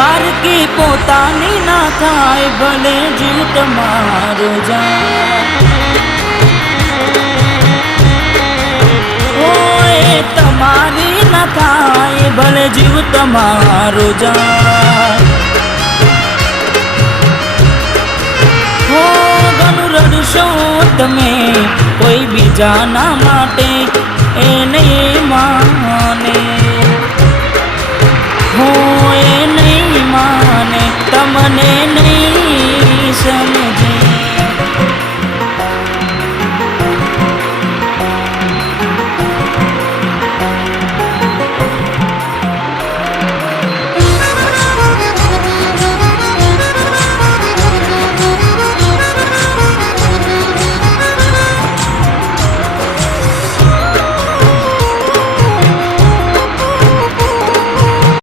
પારકી પોતાની ના થાય ભલે જીવ તમારો જાય તમારી ના થાય ભલે જીવ તમારો જાય હો ઘણું રડશો તમે કોઈ બીજાના માટે એને માને હો એ નહીં માને તમને